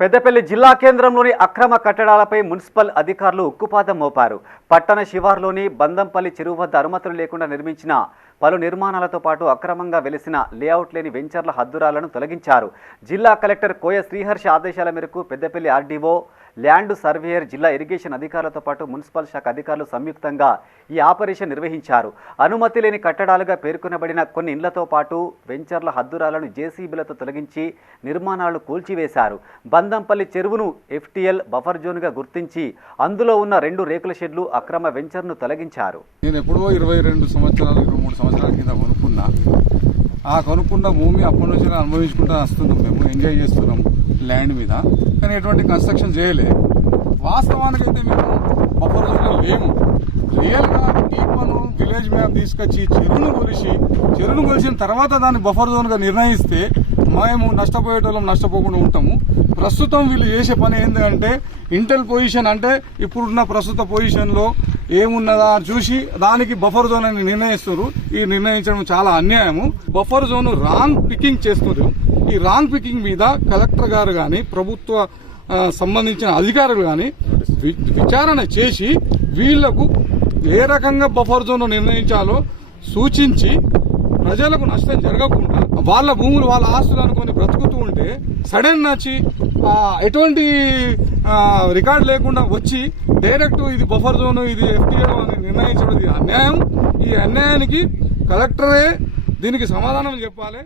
పెద్దపల్లి జిల్లా కేంద్రంలోని అక్రమ కట్టడాలపై మున్సిపల్ అధికారులు ఉక్కుపాదం మోపారు. పట్టణ శివార్లోని బందంపల్లి చెరువు వద్ద అనుమతులు లేకుండా నిర్మించిన పలు నిర్మాణాలతో పాటు అక్రమంగా వెలిసిన లేఅవుట్ లేని వెంచర్ల హద్దురాలను తొలగించారు. జిల్లా కలెక్టర్ కోయ శ్రీహర్ష ఆదేశాల మేరకు పెద్దపల్లి ఆర్డీఓ ల్యాండ్ సర్వేయర్ జిల్లా ఇరిగేషన్ అధికారులతో పాటు మున్సిపల్ శాఖ అధికారులు సంయుక్తంగా ఈ ఆపరేషన్ నిర్వహించారు. అనుమతి లేని కట్టడాలుగా పేర్కొనబడిన కొన్ని ఇండ్లతో పాటు వెంచర్ల హద్దురాలను జేసీబీలతో తొలగించి నిర్మాణాలను కూల్చివేశారు. బందంపల్లి చెరువును ఎఫ్టీఎల్ బఫర్ జోన్గా గుర్తించి అందులో ఉన్న రెండు రేకుల షెడ్లు అక్రమ వెంచర్ను తొలగించారు. నేను ఎప్పుడో ఇరవై రెండు సంవత్సరాలు ఇరవై మూడు సంవత్సరాల కింద కొనుక్కున్నా. ఆ కొనుక్కున్న భూమి అప్పటి నుంచి అనుభవించుకుంటూ వస్తున్నాం మేము ఎంజాయ్ చేస్తున్నాం. ల్యాండ్ మీద. కానీ ఎటువంటి కన్స్ట్రక్షన్ చేయలే. వాస్తవానికి అయితే మేము బఫర్ జోన్లో లేము. రియల్గా పీపుల్ విలేజ్ మ్యాప్ తీసుకొచ్చి చెరువును కొలిసి చెరువును కొలిసిన తర్వాత దాన్ని బఫర్ జోన్గా నిర్ణయిస్తే మేము నష్టపోయేటోళ్ళం నష్టపోకుండా ఉంటాము. ప్రస్తుతం వీళ్ళు చేసే పని ఏంటంటే ఇంటెల్ పొజిషన్ అంటే ఇప్పుడున్న ప్రస్తుత పొజిషన్లో ఏమున్నదా అని చూసి దానికి బఫర్ జోన్ అని నిర్ణయిస్తారు. ఈ నిర్ణయించడం చాలా అన్యాయము. బఫర్ జోన్ రాంగ్ పికింగ్ చేస్తున్నారు ఈ రాంగ్ పికింగ్ మీద కలెక్టర్ గారు కానీ ప్రభుత్వ సంబంధించిన అధికారులు కానీ విచారణ చేసి వీళ్ళకు ఏ రకంగా బఫర్ జోన్ నిర్ణయించాలో సూచించి ప్రజలకు నష్టం జరగకుండా వాళ్ళ భూములు వాళ్ళ ఆస్తులు అనుకొని బ్రతుకుతూ ఉంటే సడన్ వచ్చి ఎటువంటి రికార్డ్ లేకుండా వచ్చి డైరెక్ట్ ఇది బఫర్ జోన్ ఇది ఎఫ్టీఏ అని నిర్ణయించడం ఇది అన్యాయం. ఈ అన్యాయానికి కలెక్టరే దీనికి సమాధానం చెప్పాలి.